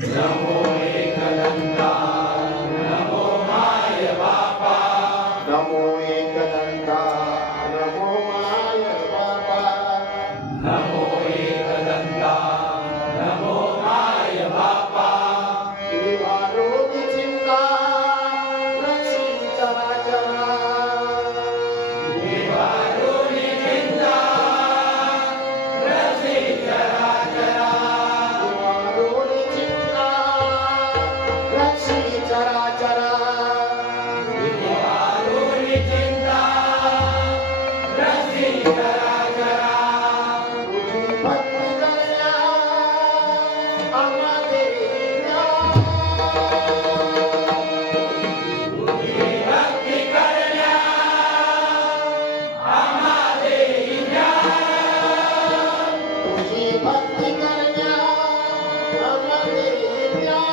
नमो एकदंता नमो माय बापा नमो एकदंता नमो माय बापा नमो एकदंता नमो माय बापा निवारो चिंता रक्षी चराचरा निवारो निचिंता रसी चराचरा निवारो चिंता रक्षी चराचरा निवारो निचिंता रसी चराचरा तुझी भक्ती करण्या आम्हाला तुझी भक्ती करण्या आम्हाले ज्ञान तुझी भक्ती करण्या आम्हाला ज्ञान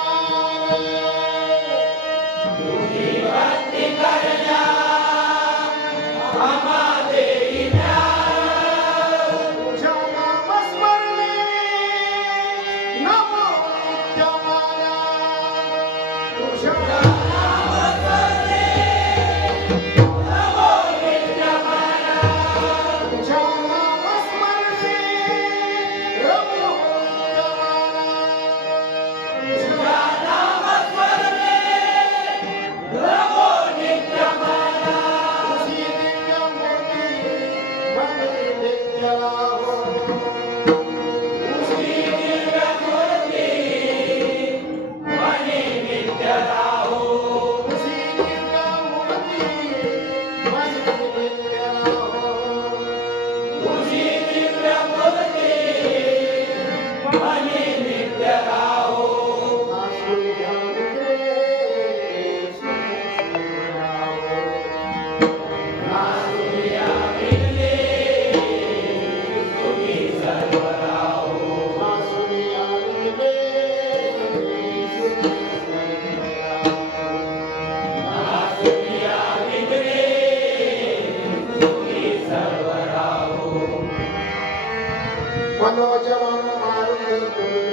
तुझी भक्ती करण्या आम्हाले ज्ञान तुझ्या नामस्मरणे नमो नित्यमाना तुझ्या नामस्मरणे नमो नित्यमाना तुझ्या नामस्मरणे नमो नित्यमाना तुझ्या नामस्मरणे नमो नित्यमाना तुझी दिव्य मूर्ती मने नित्य राहो तुझी दिव्य मूर्ती मनी नित्य राहो तुझी दिव्य मूर्ती मने नित्य राहो तुझी दिव्य मूर्ती मनी नित्य राहो नासुया विरले तुम्ही सर्व राहो नासुया विरले तुम्ही सर्व राहो मनोजवम मारुती